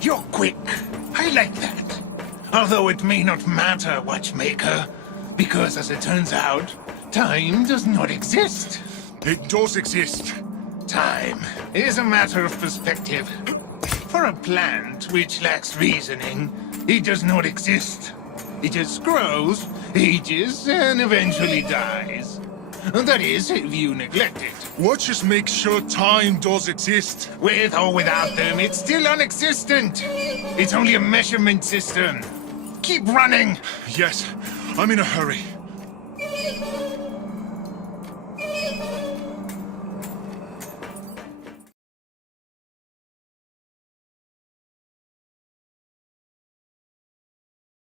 You're quick. I like that. Although it may not matter, Watchmaker, because as it turns out, time does not exist. It does exist. Time is a matter of perspective. For a plant which lacks reasoning, it does not exist. It just grows, ages, and eventually dies. That is, if you neglect it. Watchers make sure time does exist. With or without them, it's still non-existent. It's only a measurement system. Keep running. Yes, I'm in a hurry.